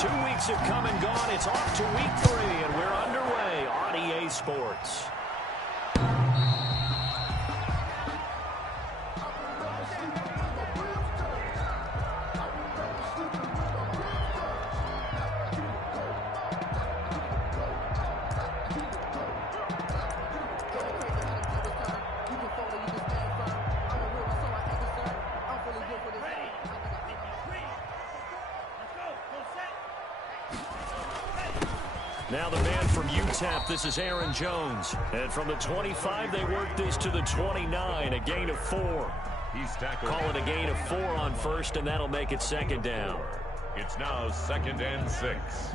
2 weeks have come and gone. It's off to week 3, and we're underway on EA Sports. Now the man from UTEP, this is Aaron Jones. And from the 25, they work this to the 29, a gain of 4. Call it a gain of 4 on first, and that'll make it 2nd down. It's now 2nd and 6.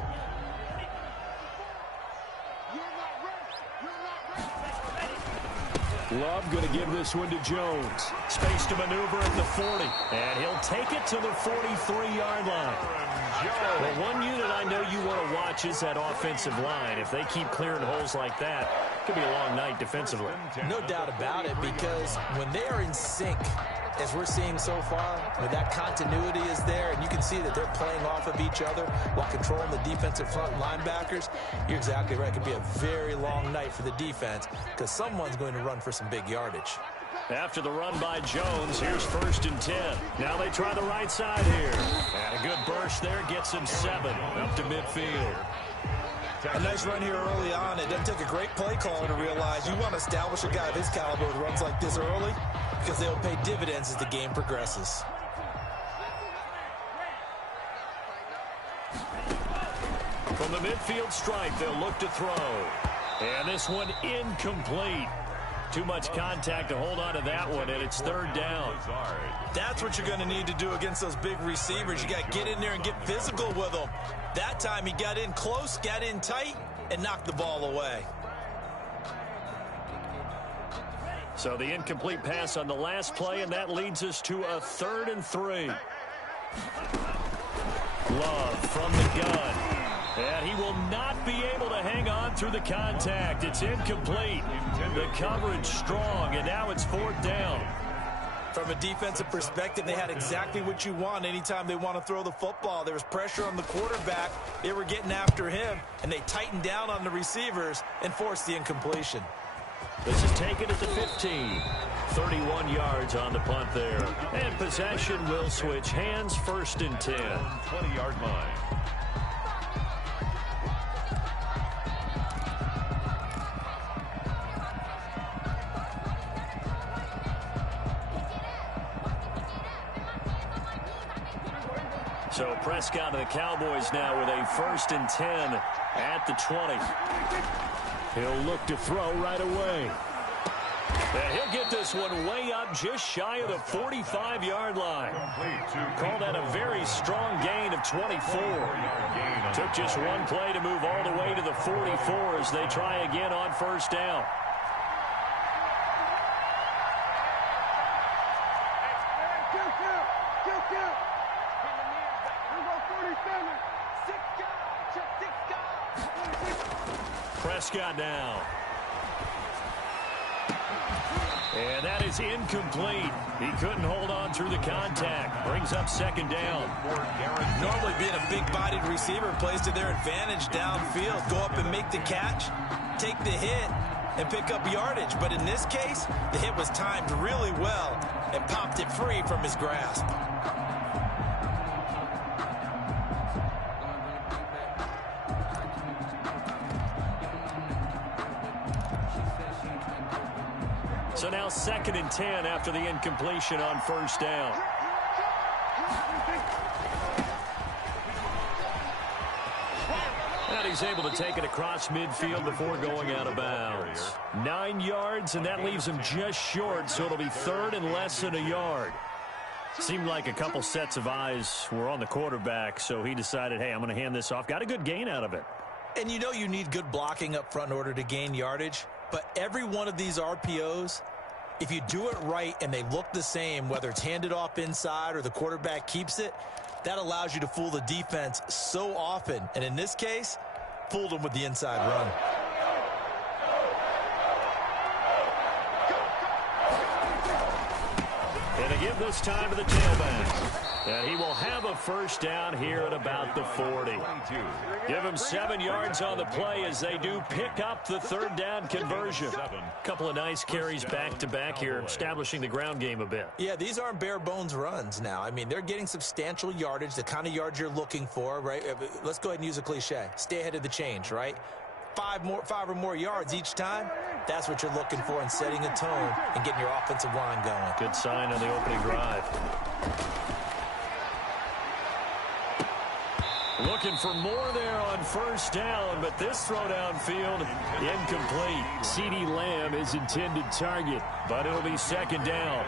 Love going to give this one to Jones. Space to maneuver at the 40. And he'll take it to the 43-yard line. Well, one unit I know you want to watch is that offensive line. If they keep clearing holes like that, it could be a long night defensively. No doubt about it, because when they are in sync, as we're seeing so far, when that continuity is there, and you can see that they're playing off of each other while controlling the defensive front linebackers, you're exactly right. It could be a very long night for the defense because someone's going to run for some big yardage. After the run by Jones, here's 1st and 10. Now they try the right side here. And a good burst there gets him 7 up to midfield. A nice run here early on. It doesn't take a great play caller to realize you want to establish a guy of his caliber with runs like this early because they'll pay dividends as the game progresses. From the midfield stripe, they'll look to throw. And this one incomplete. Too much contact to hold on to that one, and it's 3rd down. That's what you're going to need to do against those big receivers. You got to get in there and get physical with them. That time he got in close, got in tight, and knocked the ball away. So the incomplete pass on the last play, and that leads us to a 3rd and 3. Love from the gun. And he will not be able to hang on through the contact. It's incomplete. The coverage strong, and now it's 4th down. From a defensive perspective, they had exactly what you want anytime they want to throw the football. There was pressure on the quarterback. They were getting after him, and they tightened down on the receivers and forced the incompletion. This is taken at the 15. 31 yards on the punt there. And possession will switch hands, 1st and 10. 20-yard line. So Prescott and the Cowboys now with a 1st and 10 at the 20. He'll look to throw right away. And he'll get this one way up just shy of the 45-yard line. Call that a very strong gain of 24. Took just one play to move all the way to the 44 as they try again on 1st down. Prescott now. And that is incomplete. He couldn't hold on through the contact. Brings up 2nd down. Normally being a big-bodied receiver plays to their advantage downfield. Go up and make the catch, take the hit, and pick up yardage. But in this case, the hit was timed really well and popped it free from his grasp. So now 2nd and 10 after the incompletion on 1st down. And he's able to take it across midfield before going out of bounds. 9 yards, and that leaves him just short, so it'll be 3rd and less than a yard. Seemed like a couple sets of eyes were on the quarterback, so he decided, hey, I'm going to hand this off. Got a good gain out of it. And you know you need good blocking up front in order to gain yardage. But every one of these RPOs, if you do it right and they look the same, whether it's handed off inside or the quarterback keeps it, that allows you to fool the defense so often. And in this case, fooled them with the inside run. And to give this time to the tailback. And he will have a first down here at about the 40. Give him 7 yards on the play as they do pick up the third down conversion. A couple of nice carries back-to-back here, establishing the ground game a bit. Yeah, these aren't bare-bones runs now. I mean, they're getting substantial yardage, the kind of yards you're looking for, right? Let's go ahead and use a cliche. Stay ahead of the change, right? 5 or more yards each time, that's what you're looking for in setting a tone and getting your offensive line going. Good sign on the opening drive. Looking for more there on first down, but this throw downfield incomplete. CeeDee Lamb is intended target, but it'll be second down.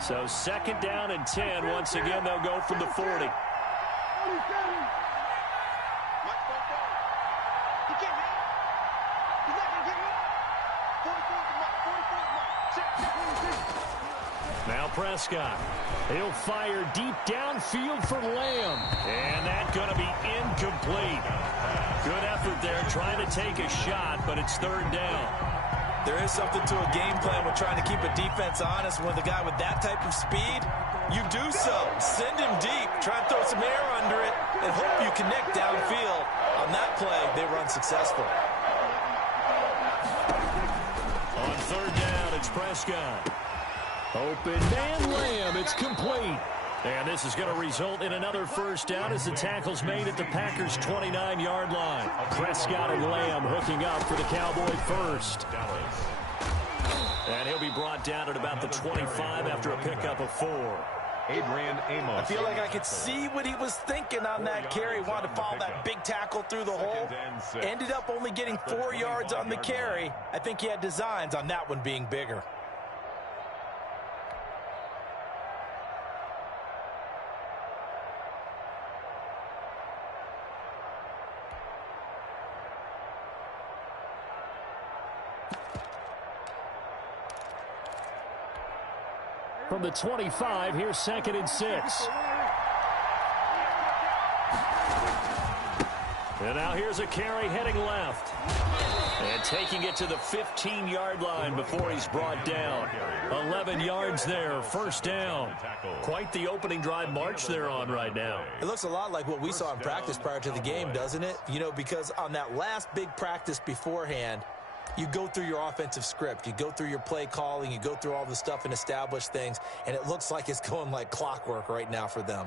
So second down and 10. Once again, they'll go from the 40. Now Prescott. He'll fire deep downfield for Lamb. And that's going to be incomplete. Good effort there trying to take a shot, but it's third down. There is something to a game plan with trying to keep a defense honest. With a guy with that type of speed, you do so. Send him deep. Try and throw some air under it and hope you connect downfield. On that play, they run successful. On third down, it's Prescott. Open man Lamb. It's complete. And this is going to result in another first down as the tackle's made at the Packers' 29-yard line. Prescott and Lamb hooking up for the Cowboy first. And he'll be brought down at about the 25 after a pickup of 4. Adrian Amos. I feel like I could see what he was thinking on that carry. Wanted to follow that big tackle through the hole. Ended up only getting 4 yards on the carry. I think he had designs on that one being bigger. From the 25, here's second and 6. And now here's a carry heading left. And taking it to the 15-yard line before he's brought down. 11 yards there, first down. Quite the opening drive march they're on right now. It looks a lot like what we saw in practice prior to the game, doesn't it? You know, because on that last big practice beforehand, you go through your offensive script. You go through your play calling. You go through all the stuff and establish things. And it looks like it's going like clockwork right now for them.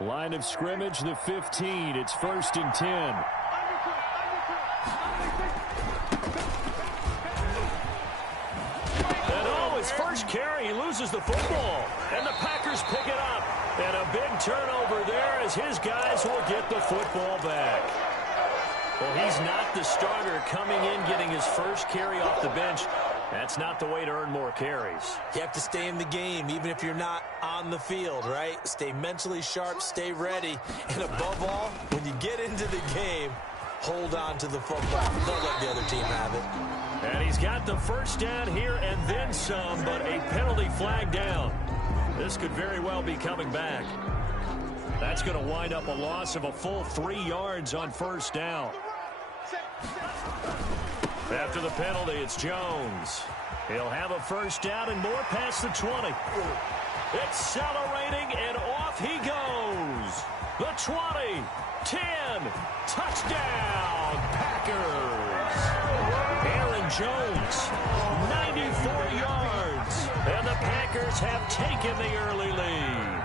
Line of scrimmage, the 15. It's first and 10. And oh, his first carry, he loses the football. And the Packers pick it up. And a big turnover there as his guys will get the football back. Well, he's not the starter coming in, getting his first carry off the bench. That's not the way to earn more carries. You have to stay in the game, even if you're not on the field, right? Stay mentally sharp, stay ready. And above all, when you get into the game, hold on to the football. Don't let the other team have it. And he's got the first down here and then some, but a penalty flag down. This could very well be coming back. That's going to wind up a loss of a full 3 yards on first down. After the penalty, it's Jones. He'll have a first down and more past the 20. Accelerating, and off he goes. The 20, 10, touchdown, Packers. Aaron Jones, 94 yards. And the Packers have taken the early lead.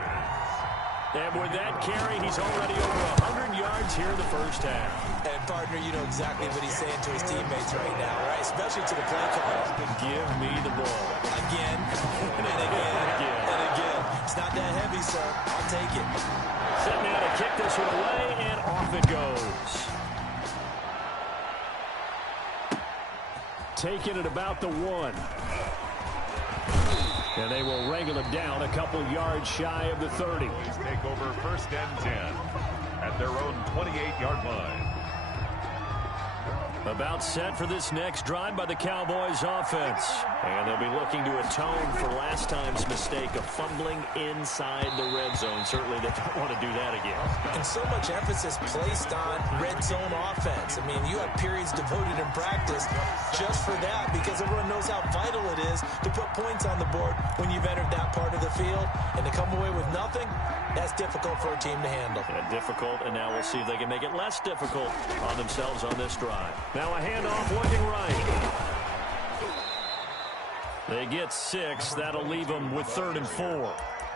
And with that carry, he's already over 100 yards here in the first half. And, partner, you know exactly what he's saying to his teammates right now, right? Especially to the play caller. Give me the ball. Again, and again, and again. It's not that heavy, sir. I'll take it. Setting out to kick this one away, and off it goes. Taking it about the 1. And they will wrangle it down a couple yards shy of the 30. Take over first and 10 at their own 28-yard line. About set for this next drive by the Cowboys offense. And they'll be looking to atone for last time's mistake of fumbling inside the red zone. Certainly they don't want to do that again. And so much emphasis placed on red zone offense. I mean, you have periods devoted in practice just for that because everyone knows how vital it is to put points on the board when you've entered that part of the field. And to come away with nothing, that's difficult for a team to handle. Yeah, difficult, and now we'll see if they can make it less difficult on themselves on this drive. Now a handoff looking right. They get 6. That'll leave them with 3rd and 4.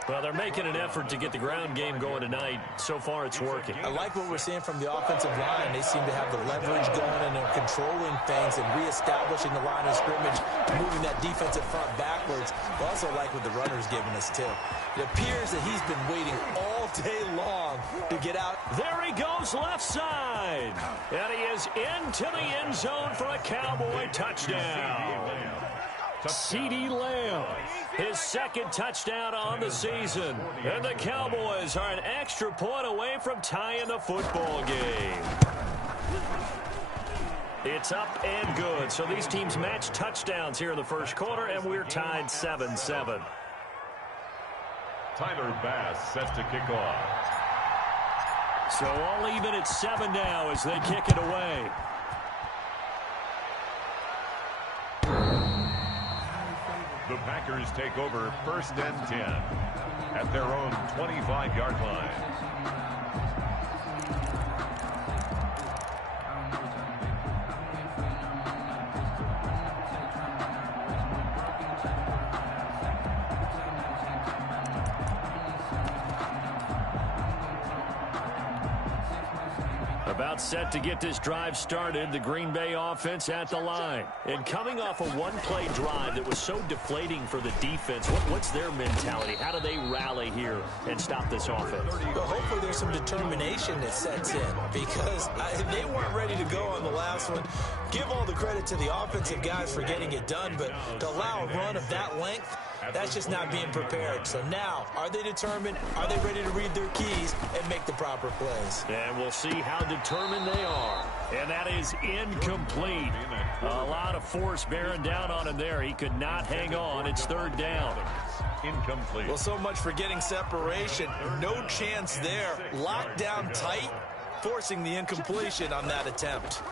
Well, they're making an effort to get the ground game going tonight. So far, it's working. I like what we're seeing from the offensive line. They seem to have the leverage going, and they're controlling things and reestablishing the line of scrimmage, moving that defensive front backwards. I also like what the runner's giving us, too. It appears that he's been waiting all day long to get out. There he goes left side. And he is into the end zone for a Cowboy touchdown. CeeDee Lamb, his 2nd touchdown on the season. And the Cowboys are an extra point away from tying the football game. It's up and good. So these teams match touchdowns here in the first quarter, and we're tied 7-7. Tyler Bass set to kick off. So all even at 7 now as they kick it away. The Packers take over 1st and 10 at their own 25-yard line. About set to get this drive started, the Green Bay offense at the line. And coming off a one-play drive that was so deflating for the defense, what's their mentality? How do they rally here and stop this offense? Well, hopefully there's some determination that sets in because they weren't ready to go on the last one. Give all the credit to the offensive guys for getting it done, but to allow a run of that length, that's just not being prepared. So now, are they determined? Are they ready to read their keys and make the proper plays? And we'll see how determined they are. And that is incomplete. A lot of force bearing down on him there. He could not hang on. It's 3rd down. Incomplete. Well, so much for getting separation. No chance there. Locked down tight, forcing the incompletion on that attempt.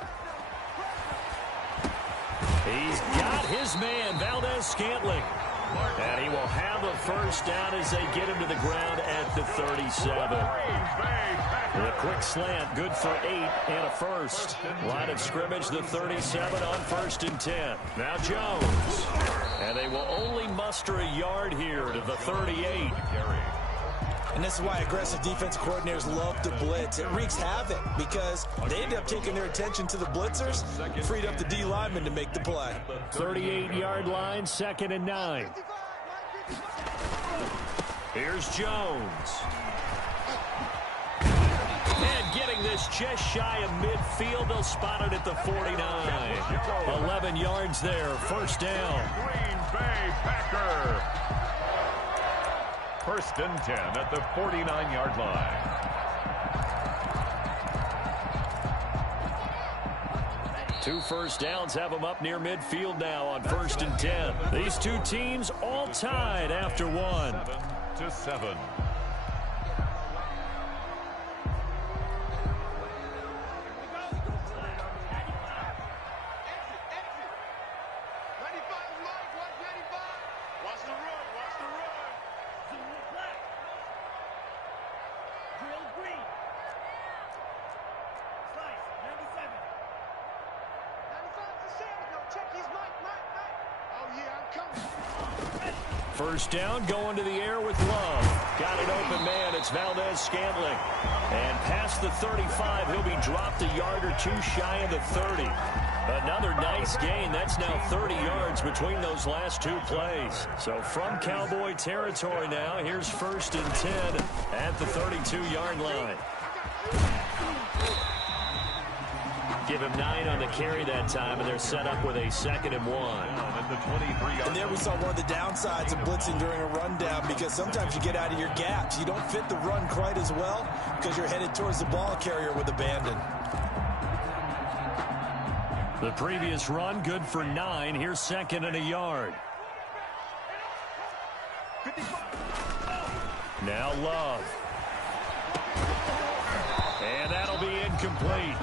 He's got his man, Valdez-Scantling. And he will have a 1st down as they get him to the ground at the 37. A quick slant, good for 8 and a 1st. Line of scrimmage, the 37 on 1st and 10. Now Jones. And they will only muster a yard here to the 38. And this is why aggressive defense coordinators love to blitz. It wreaks havoc because they end up taking their attention to the blitzers, freed up the D lineman to make the play. 38-yard line, 2nd and 9. Here's Jones. And getting this just shy of midfield, they'll spot it at the 49. 11 yards there, 1st down. Green Bay Packer. 1st and 10 at the 49-yard line. Two 1st downs have them up near midfield now on 1st and 10. These two teams all tied after 1. 7-7. First down, going to the air with Love. Got an open man. It's Valdez-Scantling. And past the 35, he'll be dropped a yard or two shy of the 30. Another nice gain. That's now 30 yards between those last two plays. So from Cowboy territory now, here's 1st and 10 at the 32-yard line. Give him 9 on the carry that time, and they're set up with a 2nd and 1. And there we saw one of the downsides of blitzing during a rundown because sometimes you get out of your gaps. You don't fit the run quite as well because you're headed towards the ball carrier with abandon. The previous run, good for 9. Here's second and a yard. Now Love. And that'll be incomplete.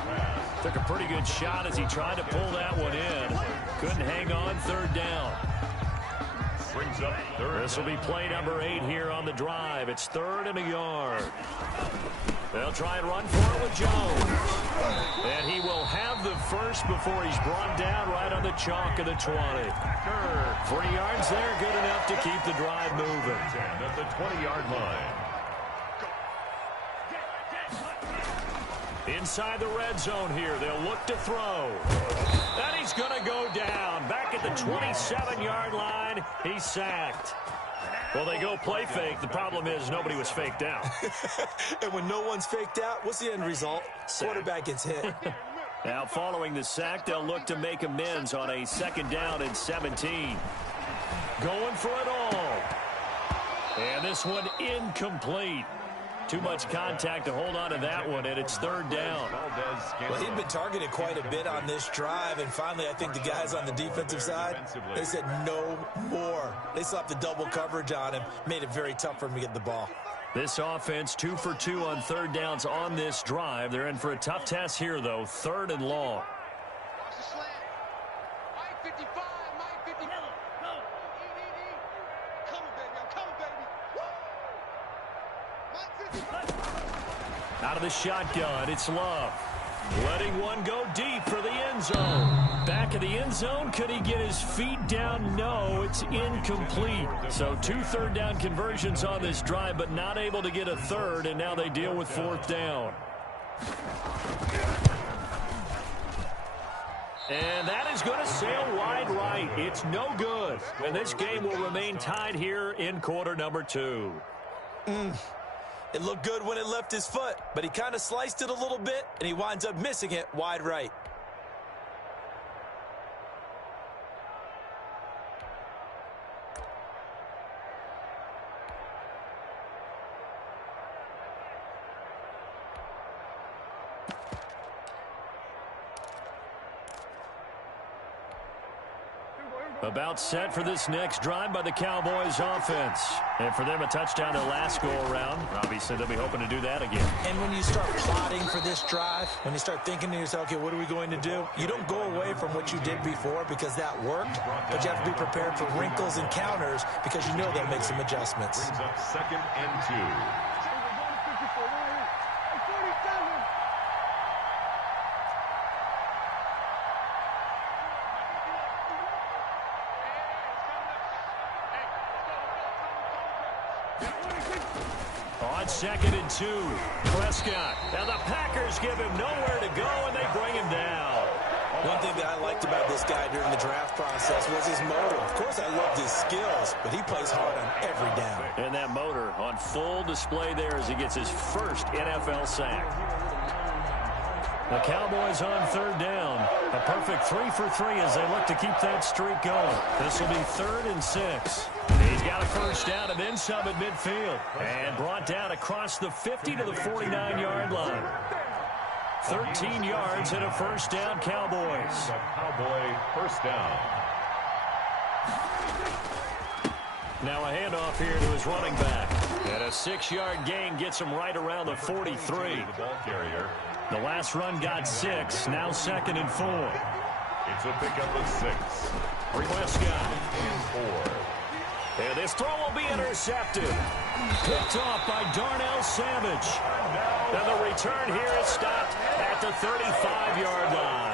Took a pretty good shot as he tried to pull that one in. Couldn't hang on, third down. Brings up third. This will be play number 8 here on the drive. It's third and a yard. They'll try and run for it with Jones. And he will have the first before he's brought down right on the chalk of the 20. 3 yards there, good enough to keep the drive moving. At the 20-yard line. Inside the red zone here, they'll look to throw. And he's going to go down. Back at the 27-yard line, he's sacked. Well, they go play fake. The problem is nobody was faked out. And when no one's faked out, what's the end result? Quarterback gets hit. Now, following the sack, they'll look to make amends on a 2nd down and 17. Going for it all. And this one incomplete. Too much contact to hold on to that one, and it's 3rd down. Well, he'd been targeted quite a bit on this drive, and finally I think the guys on the defensive side, they said no more. They slapped the double coverage on him, made it very tough for him to get the ball. This offense 2 for 2 on 3rd downs on this drive. They're in for a tough test here, though, 3rd and long. Out of the shotgun, it's Love. Letting one go deep for the end zone. Back of the end zone, could he get his feet down? No, it's incomplete. So 2 3rd down conversions on this drive, but not able to get a 3rd, and now they deal with 4th down. And that is going to sail wide right. It's no good. And this game will remain tied here in quarter number 2. It looked good when it left his foot, but he kind of sliced it a little bit, and he winds up missing it wide right. About set for this next drive by the Cowboys offense. And for them, a touchdown their last go-around. Obviously, they'll be hoping to do that again. And when you start plotting for this drive, when you start thinking to yourself, okay, what are we going to do? You don't go away from what you did before because that worked, but you have to be prepared for wrinkles and counters because you know they'll make some adjustments. Brings up 2nd and 2. On 2nd and 2, Prescott. Now the Packers give him nowhere to go, and they bring him down. One thing that I liked about this guy during the draft process was his motor. Of course, I loved his skills, but he plays hard on every down. And that motor on full display there as he gets his first NFL sack. The Cowboys on 3rd down. A perfect 3 for 3 as they look to keep that streak going. This will be 3rd and 6. He's got a first down and then some at midfield. And brought down across the 50 to the 49-yard line. 13 yards and a first down, Cowboys. Cowboy first down. Now a handoff here to his running back. And a 6-yard gain gets him right around the 43. The ball carrier. The last run got 6. Now 2nd and 4. It's a pickup of 6. Prescott. And 4. And this throw will be intercepted. Picked off by Darnell Savage. And the return here is stopped at the 35-yard line.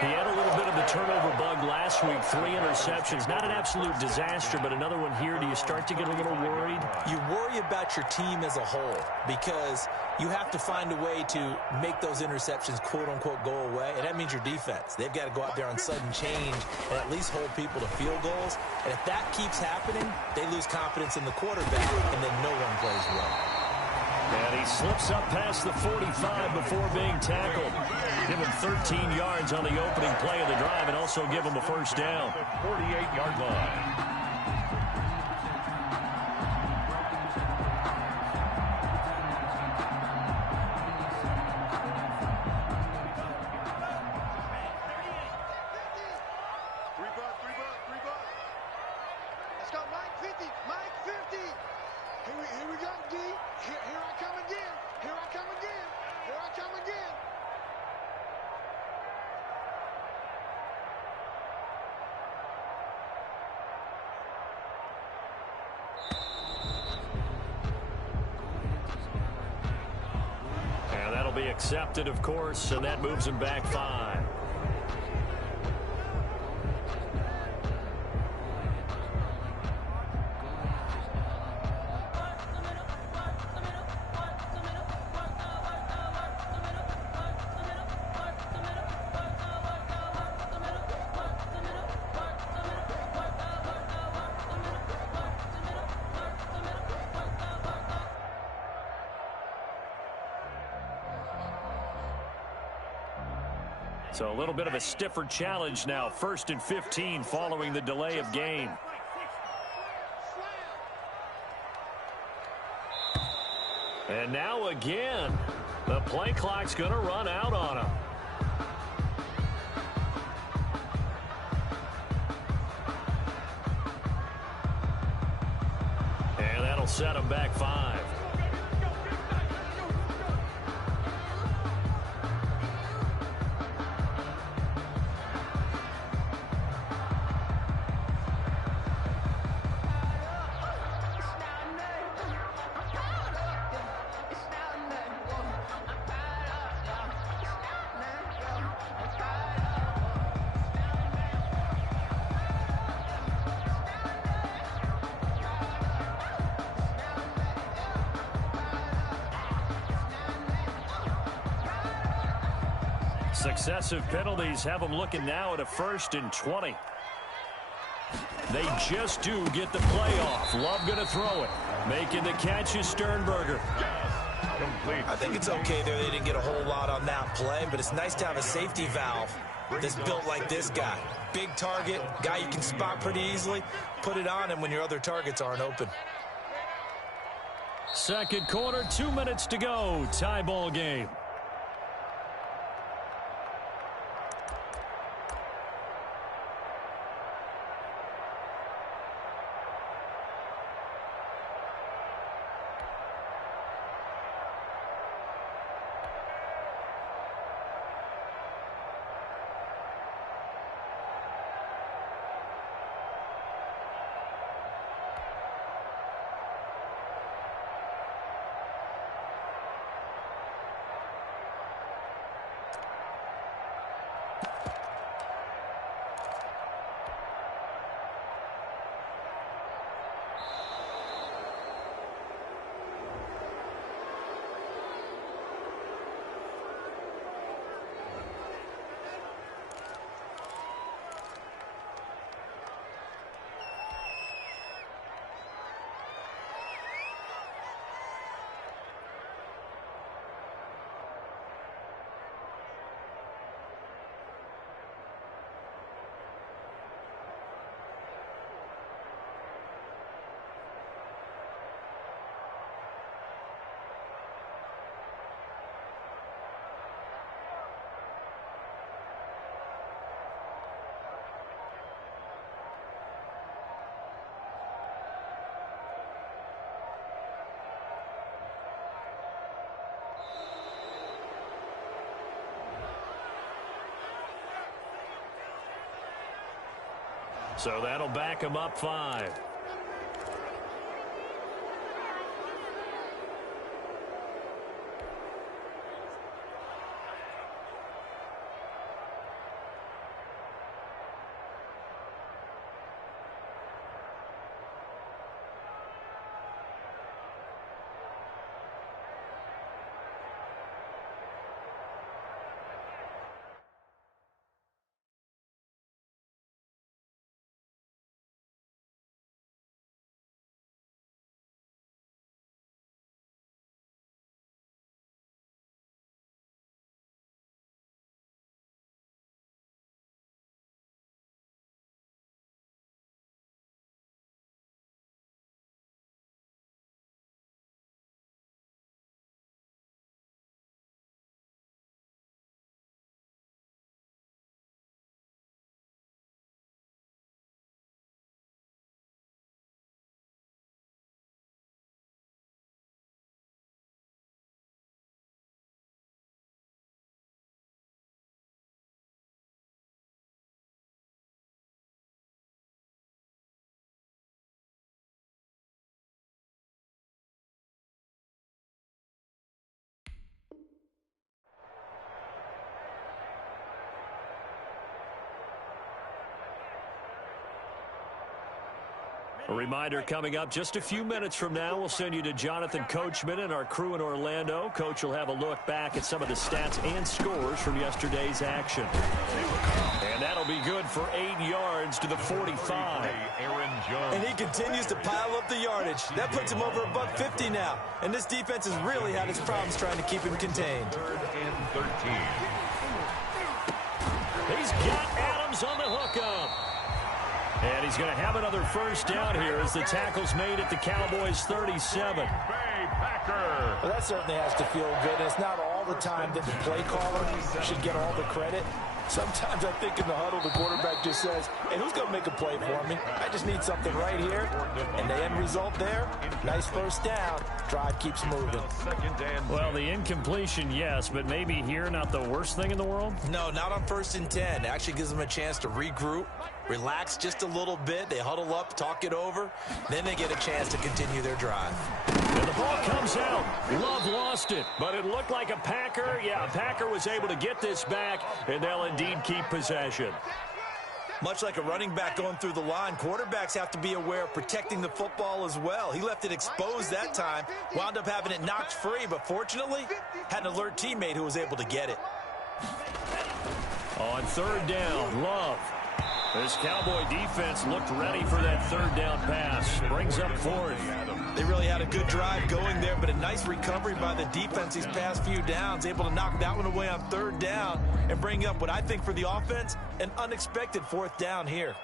He had a little bit of the turnover bug last week. 3 interceptions. Not an absolute disaster, but another one here. Do you start to get a little worried? You worry about your team as a whole because you have to find a way to make those interceptions, quote-unquote, go away. And that means your defense. They've got to go out there on sudden change and at least hold people to field goals. And if that keeps happening, they lose confidence in the quarterback, and then no one plays well. And he slips up past the 45 before being tackled. Give him 13 yards on the opening play of the drive and also give him a first down. 48-yard line. Three bucks, $3. Let's go, Mike 50, Mike 50. Here we go, D. Here I come again. Here I come again. Here I come again. And that'll be accepted, of course, and that moves him back 5. So a little bit of a stiffer challenge now. 1st and 15 following the delay of game. And now again, the play clock's going to run out on him. And that'll set him back 5. Successive penalties have them looking now at a 1st and 20. They just do get the play off. Love going to throw it. Making the catch is Sternberger. Complete. I think it's okay there. They didn't get a whole lot on that play, but it's nice to have a safety valve that's built like this guy. Big target, guy you can spot pretty easily. Put it on him when your other targets aren't open. Second quarter, 2 minutes to go. Tie ball game. So that'll back him up 5. A reminder coming up just a few minutes from now, we'll send you to Jonathan Coachman and our crew in Orlando. Coach will have a look back at some of the stats and scores from yesterday's action. And that'll be good for 8 yards to the 45. And he continues to pile up the yardage. That puts him over $150 now. And this defense has really had its problems trying to keep him contained. 3rd and 13. He's got Adams on the hookup. And he's going to have another first down here as the tackle's made at the Cowboys' 37. Well, that certainly has to feel good. And it's not all the time that the play caller should get all the credit. Sometimes I think in the huddle, the quarterback just says, hey, who's going to make a play for me? I just need something right here. And the end result there, nice first down. Drive keeps moving. Well, the incompletion, yes, but maybe here not the worst thing in the world? No, not on 1st and 10. It actually gives them a chance to regroup, relax just a little bit. They huddle up, talk it over. Then they get a chance to continue their drive. And the ball comes out. Love lost it, but it looked like a Packer. Yeah, a Packer was able to get this back, and they'll indeed keep possession. Much like a running back going through the line, quarterbacks have to be aware of protecting the football as well. He left it exposed that time, wound up having it knocked free, but fortunately had an alert teammate who was able to get it. On 3rd down, Love. This Cowboy defense looked ready for that 3rd down pass. Brings up 4th. They really had a good drive going there, but a nice recovery by the defense these past few downs, able to knock that one away on 3rd down and bring up what I think for the offense, an unexpected 4th down here.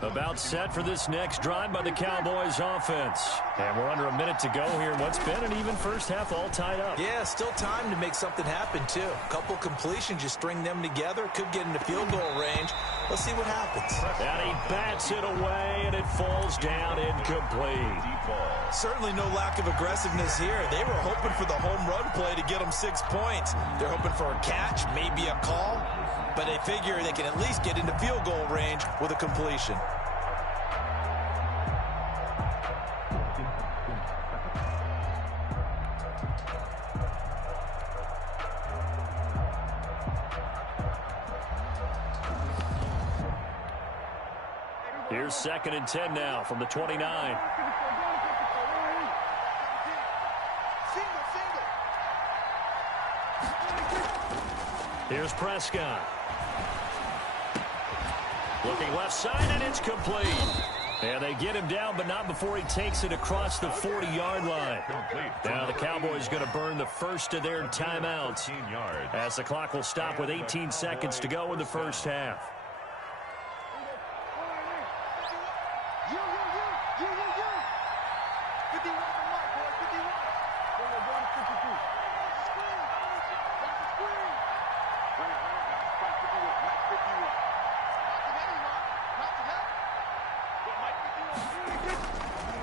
About set for this next drive by the Cowboys offense. And we're under a minute to go here. What's been an even first half all tied up. Yeah, still time to make something happen, too. A couple completions, you string them together, could get into field goal range. Let's see what happens. And he bats it away, and it falls down incomplete. Certainly no lack of aggressiveness here. They were hoping for the home run play to get them 6 points. They're hoping for a catch, maybe a call, but they figure they can at least get into field goal range with a completion. Here's 2nd and 10 now from the 29. Here's Prescott. Looking left side, and it's complete. And they get him down, but not before he takes it across the 40-yard line. Now the Cowboys going to burn the first of their timeouts as the clock will stop with 18 seconds to go in the first half.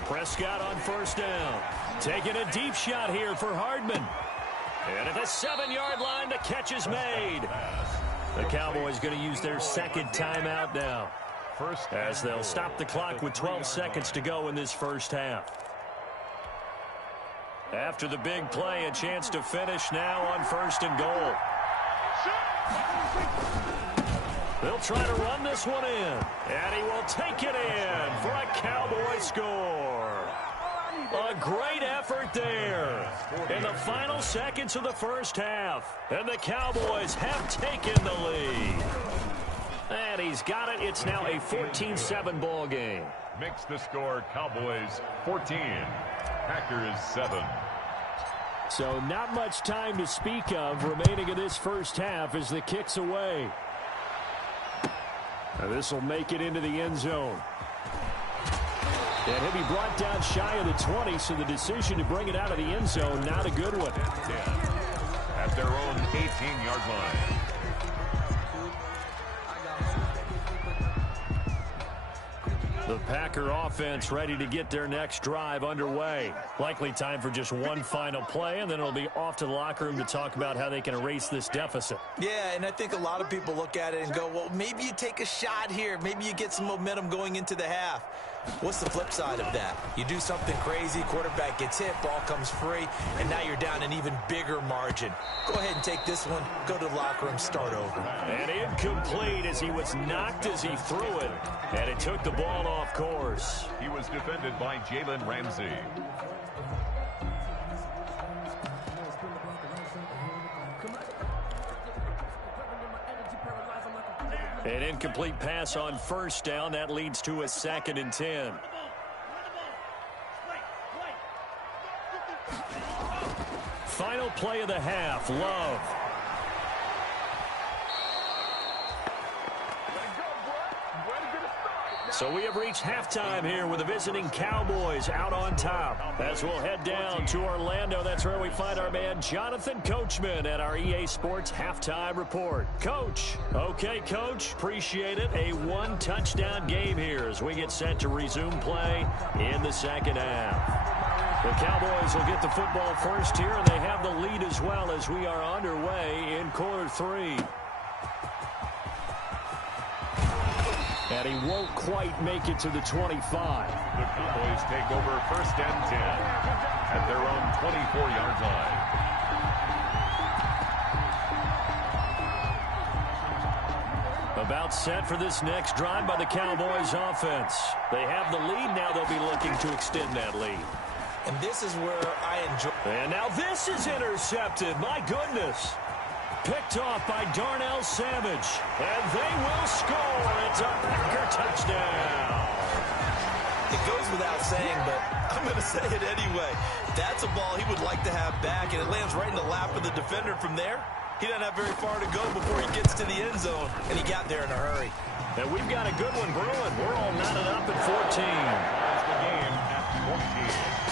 Prescott on 1st down. Taking a deep shot here for Hardman. And at the 7-yard line, the catch is made. The Cowboys going to use their 2nd timeout now, as they'll stop the clock with 12 seconds to go in this first half. After the big play, a chance to finish now on 1st and goal. They'll try to run this one in, and he will take it in for a Cowboy score. A great effort there in the final seconds of the first half, and the Cowboys have taken the lead. And he's got it. It's now a 14-7 ball game. Makes the score Cowboys 14, Packers 7. So not much time to speak of remaining in this first half as the kick's away. Now this will make it into the end zone. And he'll be brought down shy of the 20, so the decision to bring it out of the end zone, not a good one. At their own 18-yard line. The Packer offense ready to get their next drive underway. Likely time for just one final play, and then it'll be off to the locker room to talk about how they can erase this deficit. Yeah, and I think a lot of people look at it and go, well, maybe you take a shot here. Maybe you get some momentum going into the half. What's the flip side of that? You do something crazy, quarterback gets hit, ball comes free, and now you're down an even bigger margin. Go ahead and take this one, go to the locker room, start over. And incomplete as he was knocked as he threw it, and it took the ball off course. He was defended by Jalen Ramsey. An incomplete pass on first down. That leads to a 2nd and 10. Final play of the half. Love. So we have reached halftime here with the visiting Cowboys out on top. As we'll head down to Orlando, that's where we find our man Jonathan Coachman at our EA Sports Halftime Report. Coach. Okay, Coach. Appreciate it. A one-touchdown game here as we get set to resume play in the second half. The Cowboys will get the football first here, and they have the lead as well as we are underway in quarter 3. And he won't quite make it to the 25. The Cowboys take over 1st and 10 at their own 24-yard line. About set for this next drive by the Cowboys offense. They have the lead. Now they'll be looking to extend that lead. And this is where I enjoy. And now this is intercepted. My goodness. Picked off by Darnell Savage. And they will score. It's a Packer touchdown. It goes without saying, but I'm going to say it anyway. That's a ball he would like to have back, and it lands right in the lap of the defender from there. He doesn't have very far to go before he gets to the end zone, and he got there in a hurry. And we've got a good one brewing. We're all knotted up at 14. That's the game at 14.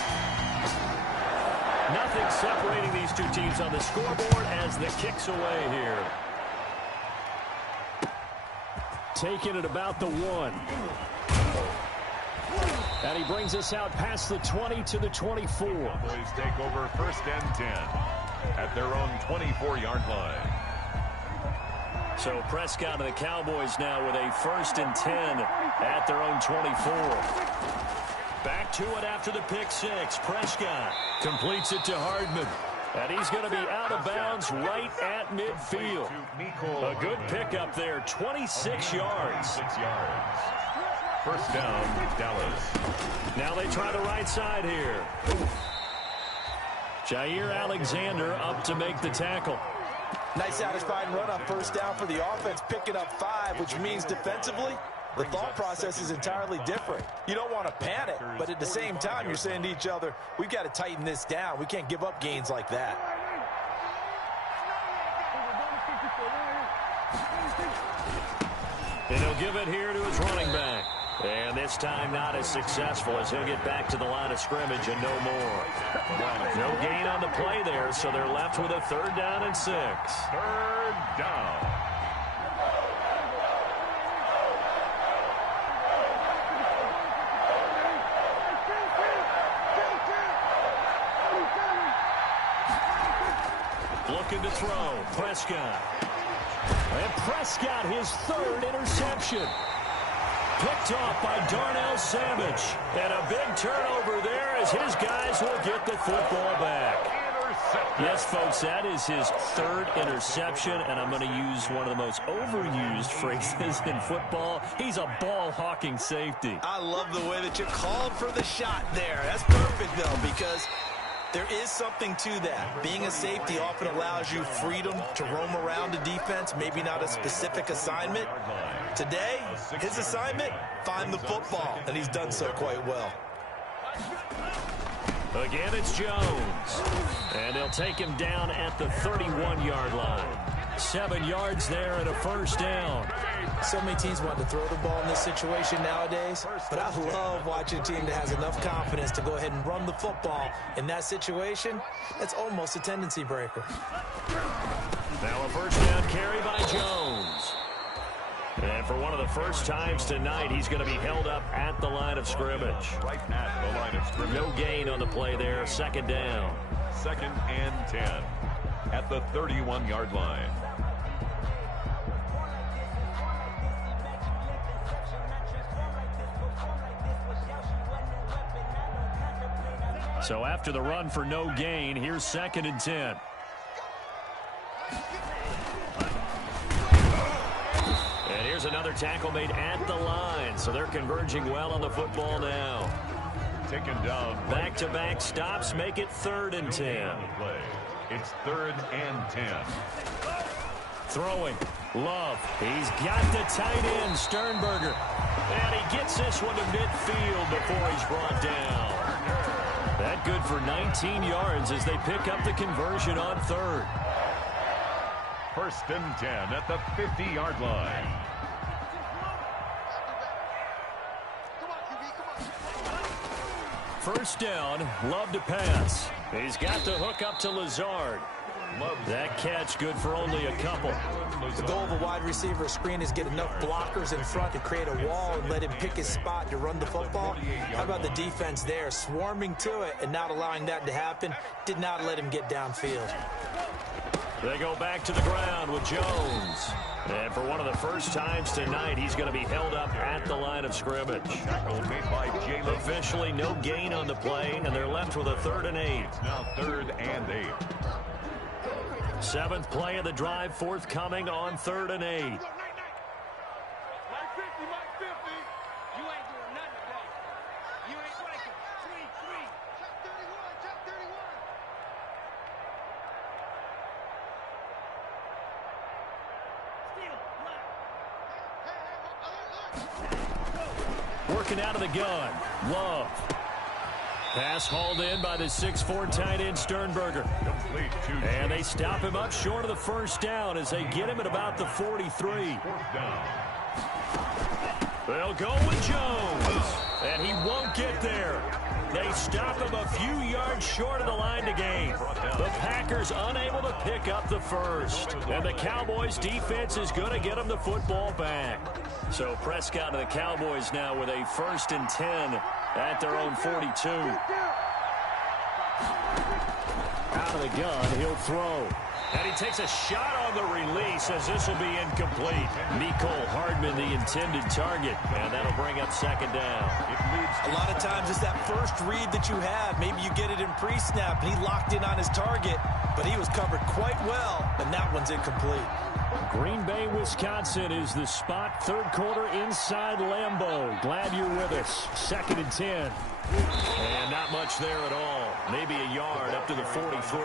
Nothing separating these two teams on the scoreboard as the kick's away here. Taking it about the 1. And he brings us out past the 20 to the 24. Cowboys take over 1st and 10 at their own 24-yard line. So Prescott and the Cowboys now with a 1st and 10 at their own 24. Back to it after the pick 6. Prescott completes it to Hardman. And he's going to be out of bounds right at midfield. A good pickup there, 26 yards. 6 yards. 1st down, Dallas. Now they try the right side here. Jair Alexander up to make the tackle. Nice satisfying run on 1st down for the offense, picking up 5, which means defensively, the thought process is entirely different. You don't want to panic, but at the same time, you're saying to each other, we've got to tighten this down. We can't give up gains like that. And he'll give it here to his running back. And this time not as successful as he'll get back to the line of scrimmage and no more. No gain on the play there, so they're left with a 3rd down and 6. 3rd down. Looking to throw. Prescott. And Prescott, his 3rd interception. Picked off by Darnell Savage. And a big turnover there as his guys will get the football back. Yes, folks, that is his 3rd interception, and I'm going to use one of the most overused phrases in football. He's a ball-hawking safety. I love the way that you called for the shot there. That's perfect, though, because there is something to that. Being a safety often allows you freedom to roam around the defense, maybe not a specific assignment. Today, his assignment, find the football, and he's done so quite well. Again, it's Jones. And they'll take him down at the 31-yard line. 7 yards there and a 1st down. So many teams want to throw the ball in this situation nowadays, but I love watching a team that has enough confidence to go ahead and run the football. In that situation, that's almost a tendency breaker. Now a 1st down carry by Jones. And And for one of the first times tonight, he's going to be held up at the line of scrimmage. Right at the line of scrimmage. No gain on the play there. Second down. 2nd and 10 at the 31-yard line. So after the run for no gain, here's 2nd and 10. And here's another tackle made at the line. So they're converging well on the football now. Taken down. Back-to-back stops make it 3rd and 10. It's 3rd and 10. Throwing. Love. He's got the tight end, Sternberger. And he gets this one to midfield before he's brought down. That good for 19 yards as they pick up the conversion on 3rd. 1st and 10 at the 50-yard line. First down, Love to pass. He's got the hook up to Lazard. That catch good for only a couple. The goal of a wide receiver screen is get enough blockers in front to create a wall and let him pick his spot to run the football. How about the defense there, swarming to it and not allowing that to happen? Did not let him get downfield. They go back to the ground with Jones. And for one of the first times tonight, he's going to be held up at the line of scrimmage. Officially no gain on the play, and they're left with a 3rd and 8. Now 3rd and 8. 7th play of the drive, forthcoming on 3rd and 8. Working out of the gun. Love. Pass hauled in by the 6'4" tight end Sternberger. And they stop him up short of the first down as they get him at about the 43. They'll go with Jones. And he won't get there. They stop him a few yards short of the line to gain. The Packers unable to pick up the first. And the Cowboys defense is going to get them the football back. So Prescott and the Cowboys now with a 1st and 10 at their own 42. Out of the gun, he'll throw. And he takes a shot on the release as this will be incomplete. Mecole Hardman, the intended target. And that'll bring up 2nd down. A lot of times it's that first read that you have. Maybe you get it in pre-snap, and he locked in on his target. But he was covered quite well, and that one's incomplete. Green Bay, Wisconsin is the spot. 3rd quarter inside Lambeau. Glad you're with us. 2nd and 10. And not much there at all. Maybe a yard up to the 43.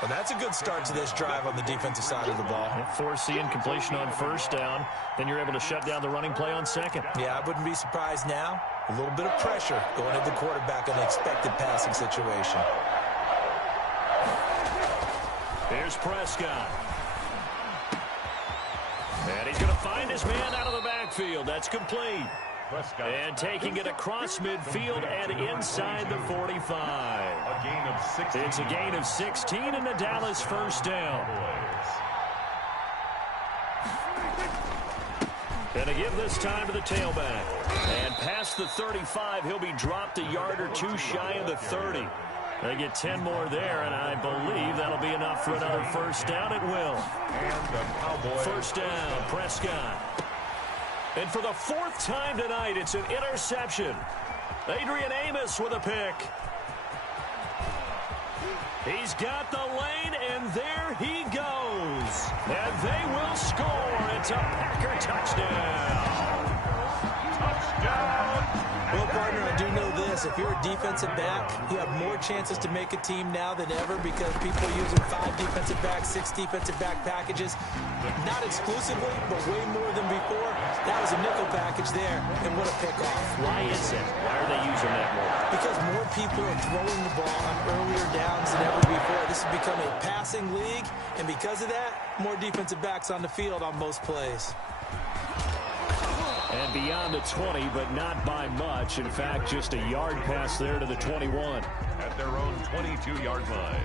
Well, that's a good start to this drive on the defensive side of the ball. Force the incompletion on 1st down. Then you're able to shut down the running play on 2nd. Yeah, I wouldn't be surprised now. A little bit of pressure going at the quarterback on the expected passing situation. Here's Prescott. And he's going to find his man out of the backfield. That's complete. And taking it across midfield and inside the 45. It's a gain of 16 and the Dallas first down. And to give this time to the tailback. And past the 35, he'll be dropped a yard or two shy of the 30. They get 10 more there, and I believe that'll be enough for another first down. It will. First down, Prescott. And for the 4th time tonight, it's an interception. Adrian Amos with a pick. He's got the lane, and there he goes. And they will score. It's a Packer touchdown. Touchdown. Well, partner, I do know this. If you're a defensive back, you have more chances to make a team now than ever because people are using 5 defensive backs, 6 defensive back packages. Not exclusively, but way more than before. That was a nickel package there, and what a pickoff. Why is it? Why are they using that more? Because more people are throwing the ball on earlier downs than ever before. This has become a passing league, and because of that, more defensive backs on the field on most plays. And beyond the 20, but not by much. In fact, just a yard pass there to the 21. At their own 22-yard line.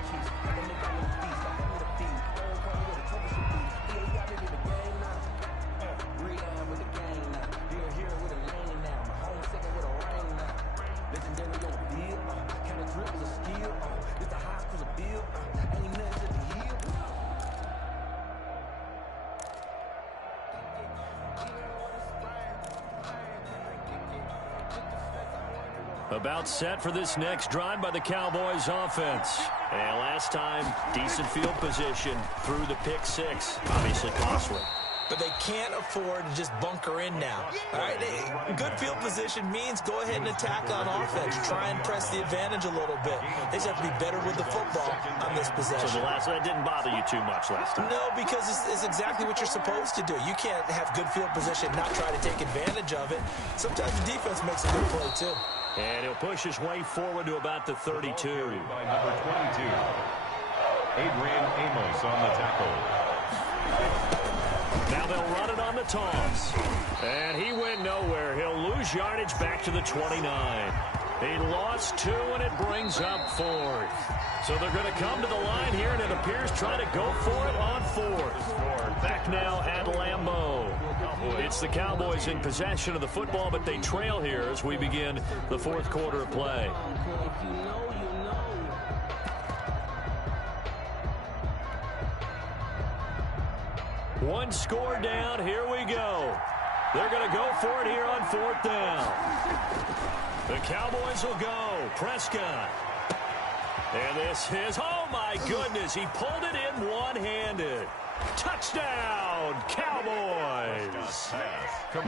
About set for this next drive by the Cowboys offense. And last time, decent field position through the pick six. Obviously costly. But they can't afford to just bunker in now. All right, good field position means go ahead and attack on offense. Try and press the advantage a little bit. They just have to be better with the football on this possession. So that didn't bother you too much last time? No, because it's exactly what you're supposed to do. You can't have good field position, not try to take advantage of it. Sometimes the defense makes a good play, too. And he'll push his way forward to about the 32. By number 22, Adrian Amos on the tackle. Now they'll run it on the toss. And he went nowhere. He'll lose yardage back to the 29. He lost 2, and it brings up 4th. So they're going to come to the line here, and it appears trying to go for it on 4th. Back now at Lambeau. It's the Cowboys in possession of the football, but they trail here as we begin the 4th quarter of play. One score down. Here we go. They're going to go for it here on 4th down. The Cowboys will go. Prescott. And this is, oh my goodness, he pulled it in one-handed. Touchdown, Cowboys.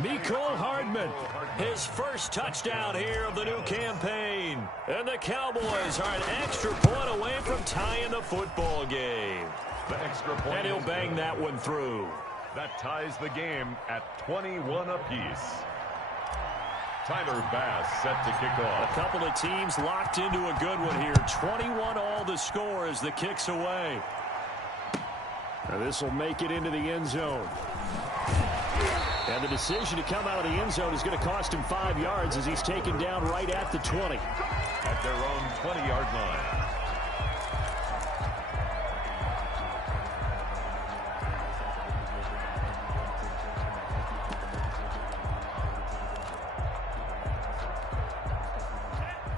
Mecole Hardman, his first touchdown here of the new campaign. And the Cowboys are an extra point away from tying the football game. The extra point. And he'll bang that one through. That ties the game at 21 apiece. Tyler Bass set to kick off. A couple of teams locked into a good one here. 21 all the score as the kick's away. Now this will make it into the end zone. And the decision to come out of the end zone is going to cost him 5 yards as he's taken down right at the 20. At their own 20-yard line.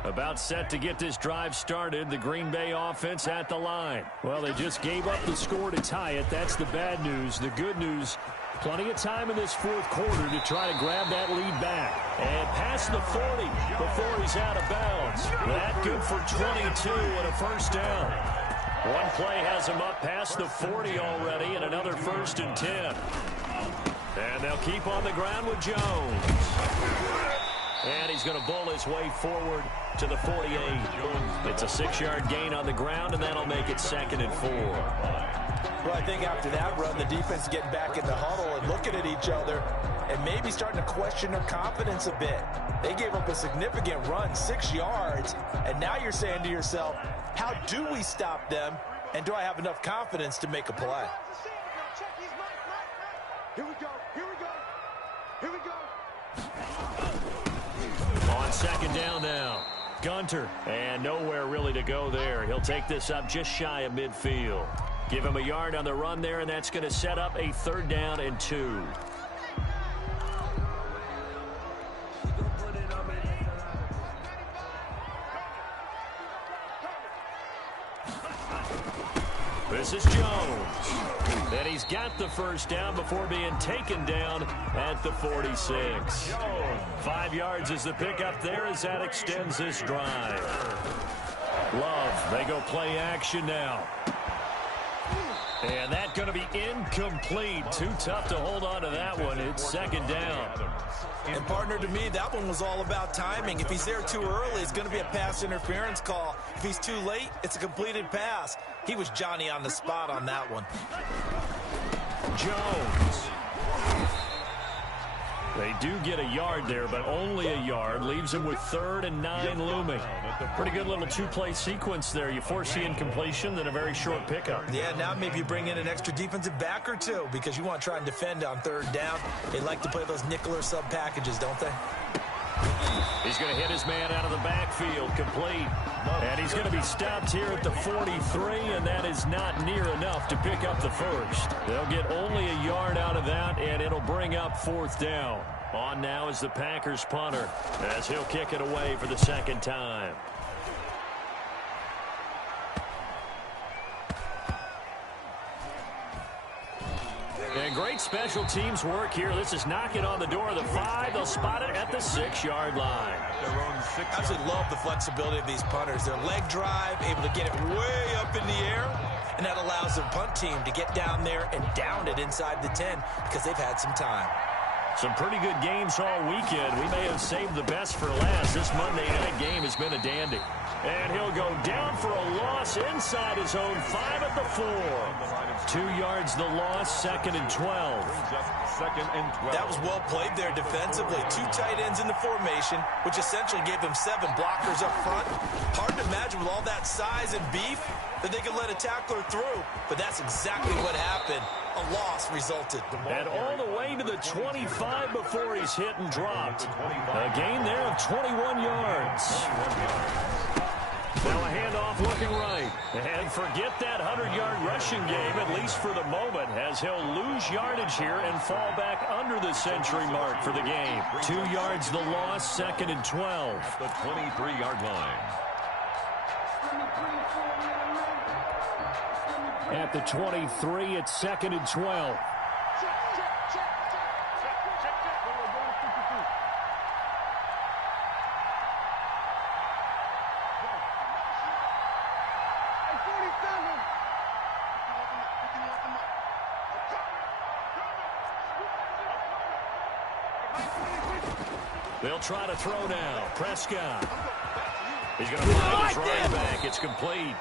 About set to get this drive started. The Green Bay offense at the line. Well, they just gave up the score to tie it. That's the bad news. The good news, plenty of time in this 4th quarter to try to grab that lead back. And past the 40 before he's out of bounds. That good for 22 and a first down. One play has him up past the 40 already, and another 1st and 10. And they'll keep on the ground with Jones. And he's going to bull his way forward to the 48. It's a 6-yard gain on the ground, and that'll make it 2nd and 4. Well, I think after that run, the defense getting back in the huddle and looking at each other and maybe starting to question their confidence a bit. They gave up a significant run, 6 yards, and now you're saying to yourself, how do we stop them, and do I have enough confidence to make a play? Here we go. Here we go. Here we go. On 2nd down now. Gunter, and nowhere really to go there. He'll take this up just shy of midfield. Give him a yard on the run there, and that's going to set up a 3rd down and 2. This is Jones. And he's got the first down before being taken down at the 46. 5 yards is the pickup there as that extends this drive. Love, they go play action now. And that's going to be incomplete. Too tough to hold on to that one. It's 2nd down. And, partner, to me, that one was all about timing. If he's there too early, it's going to be a pass interference call. If he's too late, it's a completed pass. He was Johnny on the spot on that one. Jones. They do get a yard there, but only a yard. Leaves him with 3rd and 9 looming. Pretty good little 2-play sequence there. You force the incompletion, then a very short pickup. Yeah, now maybe you bring in an extra defensive back or two because you want to try and defend on 3rd down. They like to play those nickel or sub packages, don't they? He's going to hit his man out of the backfield, complete. And he's going to be stopped here at the 43, and that is not near enough to pick up the first. They'll get only a yard out of that, and it'll bring up 4th down. On now is the Packers punter, as he'll kick it away for the 2nd time. And And great special teams work here. This is knocking on the door of the 5. They'll spot it at the 6-yard line. Their own 6. I absolutely love the flexibility of these punters. Their leg drive, able to get it way up in the air, and that allows the punt team to get down there and down it inside the 10 because they've had some time. Some pretty good games all weekend. We may have saved the best for last. This Monday night game has been a dandy. And he'll go down for a loss inside his own 5 at the 4. 2 yards the loss, 2nd and 12. Second and 12. That was well played there defensively. 2 tight ends in the formation, which essentially gave them 7 blockers up front. Hard to imagine with all that size and beef that they could let a tackler through, but that's exactly what happened. A loss resulted. And all the way to the 25 before he's hit and dropped. A gain there of 21 yards. Now a handoff looking right. And forget that 100-yard rushing game, at least for the moment, as he'll lose yardage here and fall back under the century mark for the game. 2 yards the loss, 2nd and 12. At the 23-yard line. At the 23, it's 2nd and 12. They'll try to throw now. Prescott. He's going to find his running back. It's complete.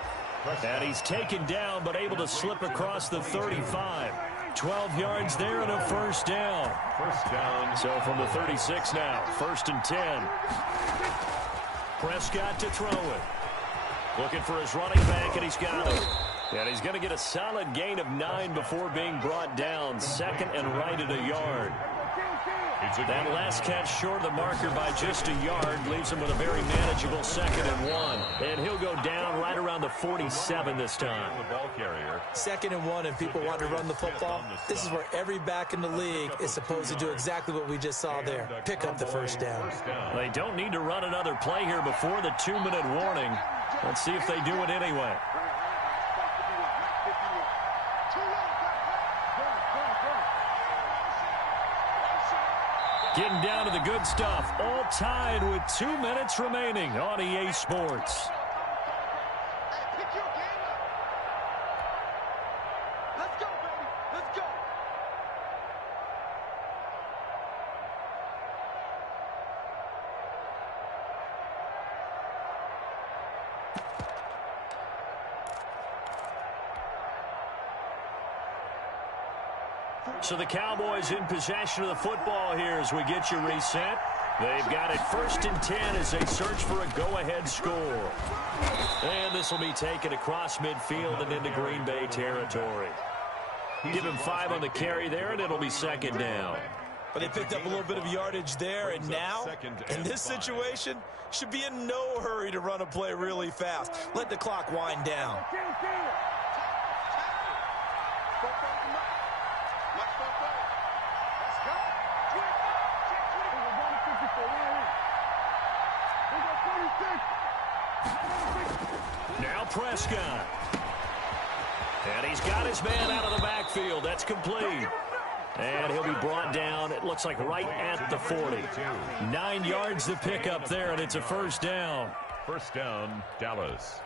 And he's taken down, but able to slip across the 35. 12 yards there and a first down. First down. So from the 36 now, 1st and 10. Prescott to throw it. Looking for his running back, and he's got it. And he's going to get a solid gain of 9 before being brought down. 2nd and right at a yard. That last catch short of the marker by just a yard leaves him with a very manageable 2nd and 1. And he'll go down right around the 47 this time. The ball carrier. 2nd and 1, and people want to run the football. This is where every back in the league is supposed to do exactly what we just saw there. Pick up the first down. They don't need to run another play here before the 2-minute warning. Let's see if they do it anyway. Getting down to the good stuff. All tied with 2 minutes remaining on EA Sports. Pick your game up. Let's go, baby. Let's go. So the Cowboys in possession of the football here as we get you reset. They've got it 1st and 10 as they search for a go-ahead score. And this will be taken across midfield and into Green Bay territory. Give him 5 on the carry there, and it'll be 2nd down. But they picked up a little bit of yardage there, and now, in this situation, should be in no hurry to run a play really fast. Let the clock wind down. Now Prescott. And he's got his man out of the backfield. That's complete. And he'll be brought down, it looks like right at the 40. 9 yards to pick up there, and it's a first down. First down, Dallas.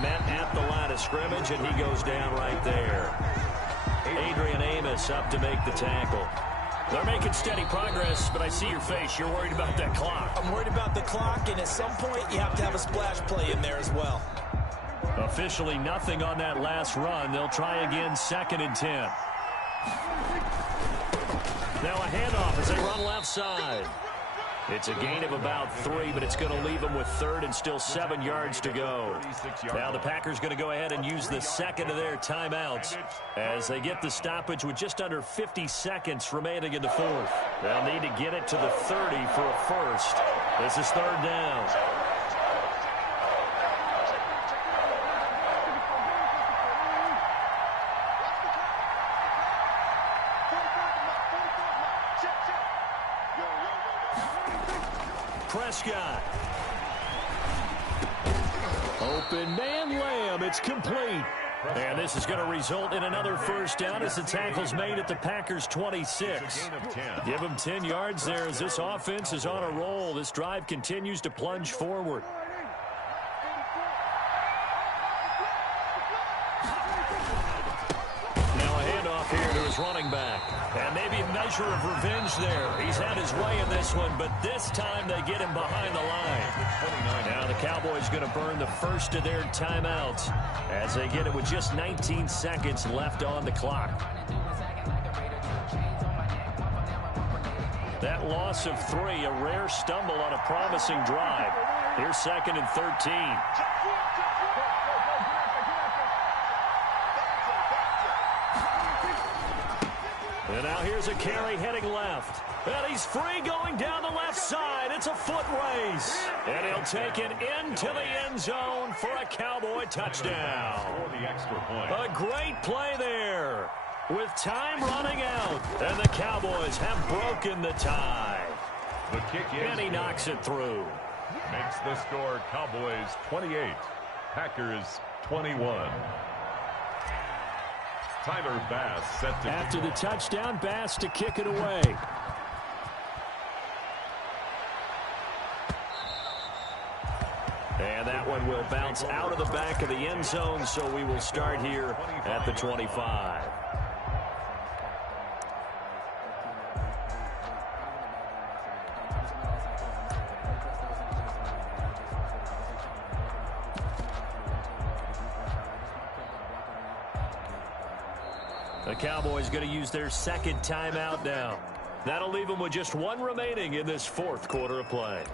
Met at the line of scrimmage, and he goes down right there. Adrian Amos up to make the tackle. They're making steady progress, but I see your face. You're worried about that clock. I'm worried about the clock, and at some point you have to have a splash play in there as well. Officially nothing on that last run. They'll try again, 2nd and 10. Now a handoff as they run left side. It's a gain of about 3, but it's going to leave them with 3rd and still 7 yards to go. Now the Packers going to go ahead and use the 2nd of their timeouts as they get the stoppage with just under 50 seconds remaining in the 4th. They'll need to get it to the 30 for a first. This is 3rd down. Prescott. Open man Lamb. It's complete. And this is going to result in another first down as the tackle's made at the Packers' 26. Give them 10 yards there as this offense is on a roll. This drive continues to plunge forward. Now a handoff here to his running back. And maybe a measure of revenge there. He's had his way in this one, but this time they get him behind the line. Now the Cowboys going to burn the first of their timeouts as they get it with just 19 seconds left on the clock. That loss of 3, a rare stumble on a promising drive. Here's 2nd and 13. And now here's a carry heading left. And he's free going down the left side. It's a foot race. And he'll take it into the end zone for a Cowboy touchdown. A great play there with time running out. And the Cowboys have broken the tie. The kick is and he knocks it through. Makes the score Cowboys 28, Packers 21. Tyler Bass set to after the touchdown. Bass to kick it away. And that one will bounce out of the back of the end zone, so we will start here at the 25. The Cowboys going to use their second timeout now. That'll leave them with just 1 remaining in this 4th quarter of play.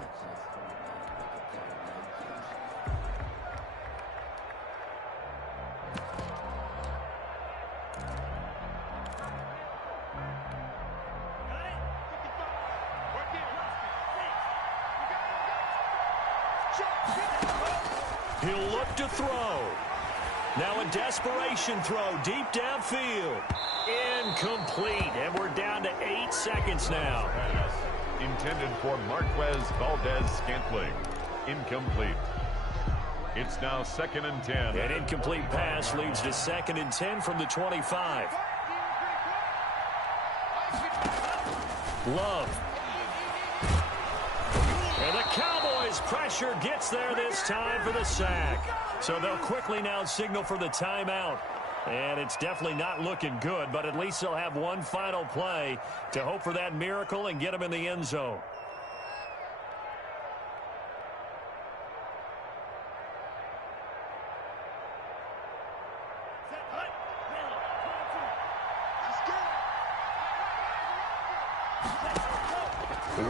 He'll look to throw. Now a desperation throw deep downfield. Incomplete. And we're down to 8 seconds now. Intended for Marquez Valdez-Scantling. Incomplete. It's now 2nd and 10. An incomplete pass leads to 2nd and 10 from the 25. Love. And the Cowboys pressure gets there this time for the sack. So they'll quickly now signal for the timeout. And it's definitely not looking good, but at least they'll have one final play to hope for that miracle and get them in the end zone.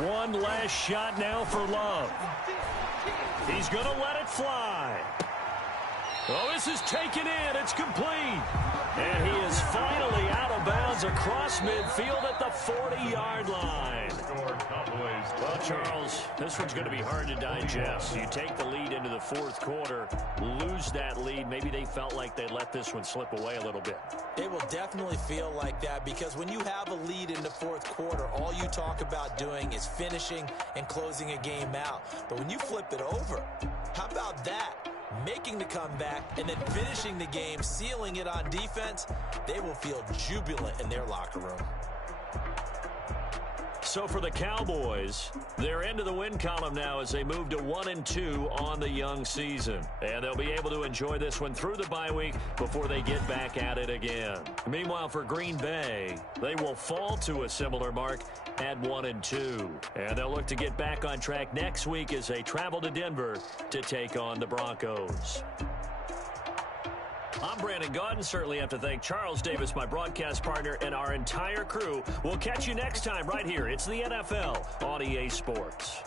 One last shot now for Love. He's going to let it fly. Oh, this is taken in. It's complete. And he is finally out of bounds across midfield at the 40-yard line. Well, Charles, this one's going to be hard to digest. You take the lead into the 4th quarter, lose that lead. Maybe they felt like they let this one slip away a little bit. It will definitely feel like that because when you have a lead in the 4th quarter, all you talk about doing is finishing and closing a game out. But when you flip it over, how about that? Making the comeback and then finishing the game, sealing it on defense, they will feel jubilant in their locker room. So for the Cowboys, they're into the win column now as they move to 1-2 on the young season. And they'll be able to enjoy this one through the bye week before they get back at it again. Meanwhile, for Green Bay, they will fall to a similar mark at 1-2. And they'll look to get back on track next week as they travel to Denver to take on the Broncos. I'm Brandon Gaudin. Certainly have to thank Charles Davis, my broadcast partner, and our entire crew. We'll catch you next time right here. It's the NFL on EA Sports.